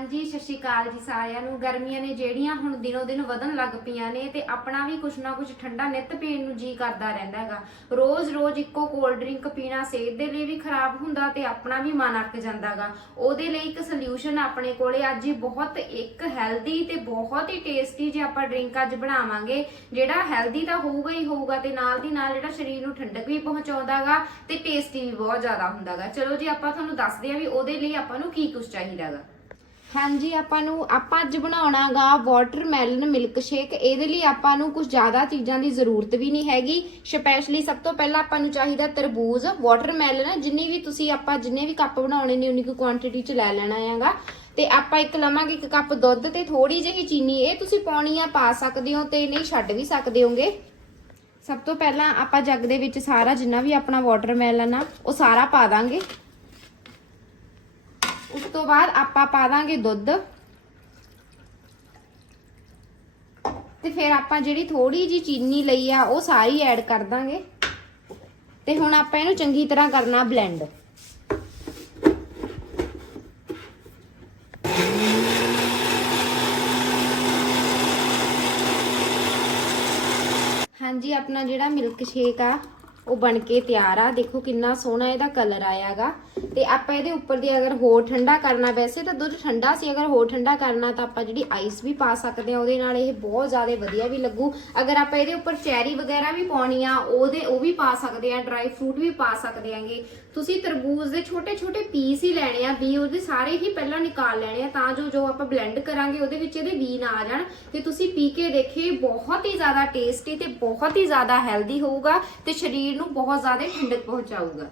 ਹਾਂਜੀ ਸਤਿ ਸ਼੍ਰੀ ਅਕਾਲ ਜੀ ਸਾਰਿਆਂ ਨੂੰ। ਗਰਮੀਆਂ ਨੇ ਜਿਹੜੀਆਂ ਹੁਣ ਦਿਨੋ ਦਿਨ ਵਧਣ ਲੱਗ ਪਈਆਂ ਨੇ ਤੇ ਆਪਣਾ ਵੀ ਕੁਛ ਨਾ ਕੁਛ ਠੰਡਾ ਨਿੱਤ ਪੀਣ ਨੂੰ ਜੀ ਕਰਦਾ ਰਹਿੰਦਾ ਹੈਗਾ। ਰੋਜ਼-ਰੋਜ਼ ਇੱਕੋ ਕੋਲਡ ਡਰਿੰਕ ਪੀਣਾ ਸਿਹਤ ਦੇ ਲਈ ਵੀ ਖਰਾਬ ਹੁੰਦਾ ਤੇ ਆਪਣਾ ਵੀ ਮਨ ਅੱਕ ਜਾਂਦਾਗਾ ਉਹਦੇ ਲਈ ਇੱਕ ਸੋਲੂਸ਼ਨ ਆਪਣੇ ਕੋਲੇ ਅੱਜ ਹੀ ਬਹੁਤ ਇੱਕ ਹੈਲਦੀ ਤੇ ਬਹੁਤ ਹੀ ਟੇਸਟੀ ਜੇ ਆਪਾਂ ਡਰਿੰਕ ਅੱਜ ਬਣਾਵਾਂਗੇ, ਜਿਹੜਾ ਹੈਲਦੀ ਤਾਂ ਹੋਊਗਾ ਹੀ ਹੋਊਗਾ ਤੇ ਨਾਲ ਦੀ ਨਾਲ ਜਿਹੜਾ ਸਰੀਰ ਨੂੰ ਠੰਡਕ ਵੀ ਪਹੁੰਚਾਉਂਦਾਗਾ ਤੇ ਟੇਸਟੀ ਵੀ ਬਹੁਤ ਜ਼ਿਆਦਾ ਹੁੰਦਾਗਾ ਚਲੋ ਜੀ, ਆਪਾਂ ਤੁਹਾਨੂੰ ਦੱਸਦੇ ਆ ਵੀ ਉਹਦੇ ਲਈ ਆਪਾਂ ਨੂੰ ਕੀ ਕੁਛ ਚਾਹੀਦਾਗਾ ਹਾਂਜੀ, ਆਪਾਂ ਨੂੰ, ਆਪਾਂ ਅੱਜ ਬਣਾਉਣਾਗਾ ਵਾਟਰਮੈਲਨ ਮਿਲਕ ਸ਼ੇਕ ਇਹਦੇ ਲਈ ਆਪਾਂ ਨੂੰ ਕੁਝ ਜ਼ਿਆਦਾ ਚੀਜ਼ਾਂ ਦੀ ਜ਼ਰੂਰਤ ਵੀ ਨਹੀਂ ਹੈਗੀ। ਸਪੈਸ਼ਲੀ ਸਭ ਤੋਂ ਪਹਿਲਾਂ ਆਪਾਂ ਨੂੰ ਚਾਹੀਦਾ ਤਰਬੂਜ ਵਾਟਰਮੈਲਨ ਜਿੰਨੀ ਵੀ ਤੁਸੀਂ ਆਪਾਂ ਜਿੰਨੇ ਵੀ ਕੱਪ ਬਣਾਉਣੇ ਨੇ, ਉਨੀ ਕੁ ਕੁਆਂਟੀਟੀ ਚ ਲੈ ਲੈਣਾ ਹੈਗਾ। ਤੇ ਆਪਾਂ ਇੱਕ ਲਵਾਂਗੇ ਇੱਕ ਕੱਪ ਦੁੱਧ ਤੇ ਥੋੜੀ ਜਿਹੀ ਚੀਨੀ, ਇਹ ਤੁਸੀਂ ਪਾਉਣੀ ਆ ਪਾ ਸਕਦੇ ਹੋ ਤੇ ਨਹੀਂ ਛੱਡ ਵੀ ਸਕਦੇ ਹੋਗੇ। ਸਭ ਤੋਂ ਪਹਿਲਾਂ ਆਪਾਂ ਜੱਗ ਦੇ ਵਿੱਚ ਸਾਰਾ ਜਿੰਨਾ ਵੀ ਆਪਣਾ ਵਾਟਰਮੈਲਨ ਆ, ਉਹ ਸਾਰਾ ਪਾ ਦਾਂਗੇ। ਉਸ ਤੋਂ ਬਾਅਦ ਆਪਾਂ ਪਾ ਦਾਂਗੇ ਦੁੱਧ। ਤੇ ਫਿਰ ਆਪਾਂ ਜਿਹੜੀ ਥੋੜੀ ਜੀ ਚੀਨੀ ਲਈ ਆ, ਉਹ ਸਾਰੀ ਐਡ ਕਰ ਦਾਂਗੇ। ਤੇ ਹੁਣ ਆਪਾਂ ਇਹਨੂੰ ਚੰਗੀ ਤਰ੍ਹਾਂ ਕਰਨਾ ਬਲੈਂਡ ਹਾਂਜੀ, ਆਪਣਾ ਜਿਹੜਾ ਮਿਲਕ ਸ਼ੇਕ ਆ ਉਹ ਬਣ ਕੇ ਤਿਆਰ ਆ। ਦੇਖੋ ਕਿੰਨਾ ਸੋਹਣਾ ਇਹਦਾ ਕਲਰ ਆਇਆਗਾ। ਤੇ ਆਪਾਂ ਇਹਦੇ ਉੱਪਰ ਦੀ ਅਗਰ ਹੋਰ ਠੰਡਾ ਕਰਨਾ, ਵੈਸੇ ਤਾਂ ਦੁੱਧ ਠੰਡਾ ਸੀ, ਅਗਰ ਹੋਰ ਠੰਡਾ ਕਰਨਾ ਤਾਂ ਆਪਾਂ ਜਿਹੜੀ ਆਈਸ ਵੀ ਪਾ ਸਕਦੇ ਆ, ਉਹਦੇ ਨਾਲ ਇਹ ਬਹੁਤ ਜ਼ਿਆਦਾ ਵਧੀਆ ਵੀ ਲੱਗੂ। ਅਗਰ ਆਪਾਂ ਇਹਦੇ ਉੱਪਰ ਚੈਰੀ ਵਗੈਰਾ ਵੀ ਪਾਉਣੀ ਆ, ਉਹਦੇ, ਉਹ ਵੀ ਪਾ ਸਕਦੇ ਆ ਡਰਾਈ ਫਰੂਟ ਵੀ ਪਾ ਸਕਦੇ ਆਂਗੇ। ਤੁਸੀਂ ਤਰਬੂਜ਼ ਦੇ ਛੋਟੇ ਛੋਟੇ ਪੀਸ ਹੀ ਲੈਣੇ ਆ ਵੀ ਉਹਦੇ ਸਾਰੇ ਹੀ ਪਹਿਲਾਂ ਨਿਕਾਲ ਲੈਣੇ ਆ, ਤਾਂ ਜੋ ਜੋ ਆਪਾਂ ਬਲੈਂਡ ਕਰਾਂਗੇ, ਉਹਦੇ ਵਿੱਚ ਇਹਦੇ ਵੀ ਨਾ ਆ ਜਾਣ। ਤੇ ਤੁਸੀਂ ਪੀ ਕੇ ਦੇਖੇ, ਬਹੁਤ ਹੀ ਜ਼ਿਆਦਾ ਟੇਸਟੀ ਤੇ ਬਹੁਤ ਹੀ ਜ਼ਿਆਦਾ ਹੈਲਦੀ ਹੋਊਗਾ। ਤੇ ਸਰੀਰ ਨੂੰ ਬਹੁਤ ਜ਼ਿਆਦਾ ਠੰਡਕ ਪਹੁੰਚਾਊਗਾ।